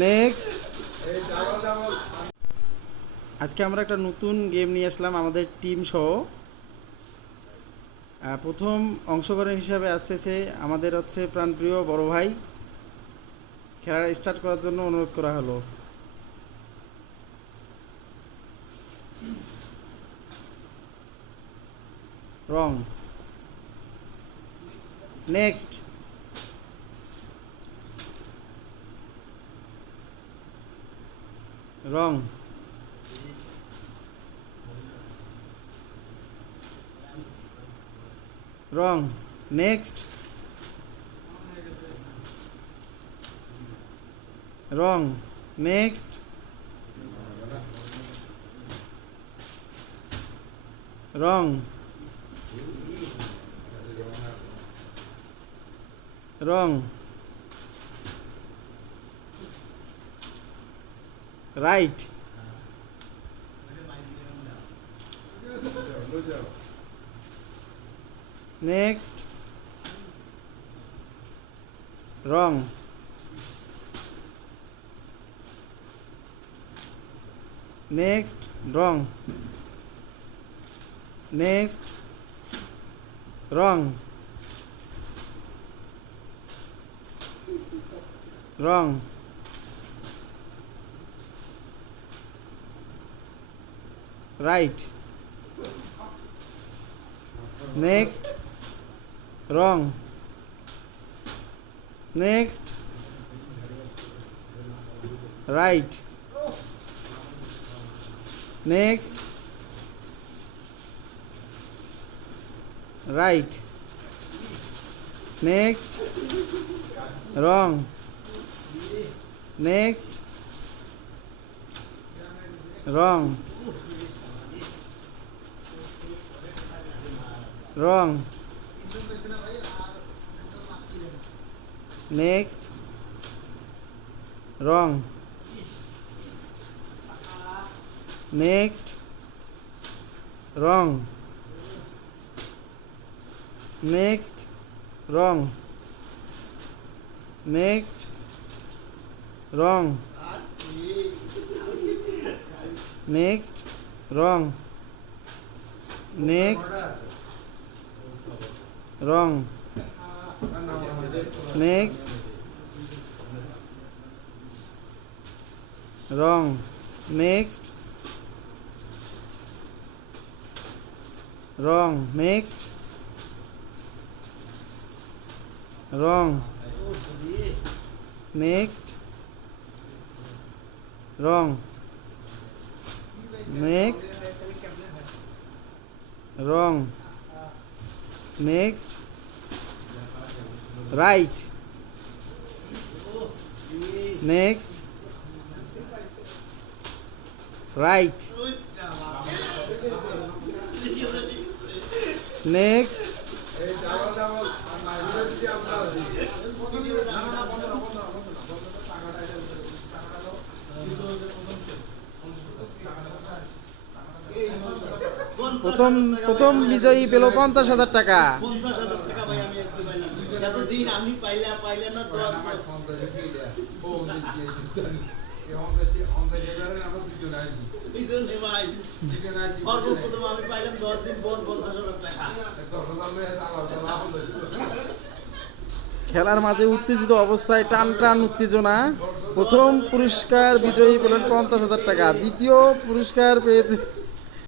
নেক্সট। আজকে আমরা একটা নতুন গেম নিয়ে আসলাম আমাদের টিম সহ। প্রথম অংশগ্রহণ হিসাবে আসতেছে আমাদের হচ্ছে প্রাণপ্রিয় বড় ভাই। খেলা স্টার্ট করার জন্য অনুরোধ করা হলো। Wrong. Next. Wrong. Wrong. Next. রং। Next. Wrong. Wrong. Right. Next. রং। নেক্সট। রং। Next. Wrong. Wrong. Right. Next. রং। Next. Right. Next. Right. Next. রং। নেক্সট। রং। রং। নেক্সট। রং। নেক্সট। রং। নেক্সট। রং। নেক্সট। রং। নেক্সট। রং। নেক্সট। রং। নেক্সট। রং। Next. রং। Next. রং। Next. রং। Next. রং। Next. Right. Next. Right. নেক্সট। প্রথম প্রথম বিজয়ী পেল 50,000 টাকা। খেলার মাঝে উত্তেজিত অবস্থায় টান টান উত্তেজনা। প্রথম পুরস্কার বিজয়ী পেলেন 50,000 টাকা। দ্বিতীয় পুরস্কার পেয়েছে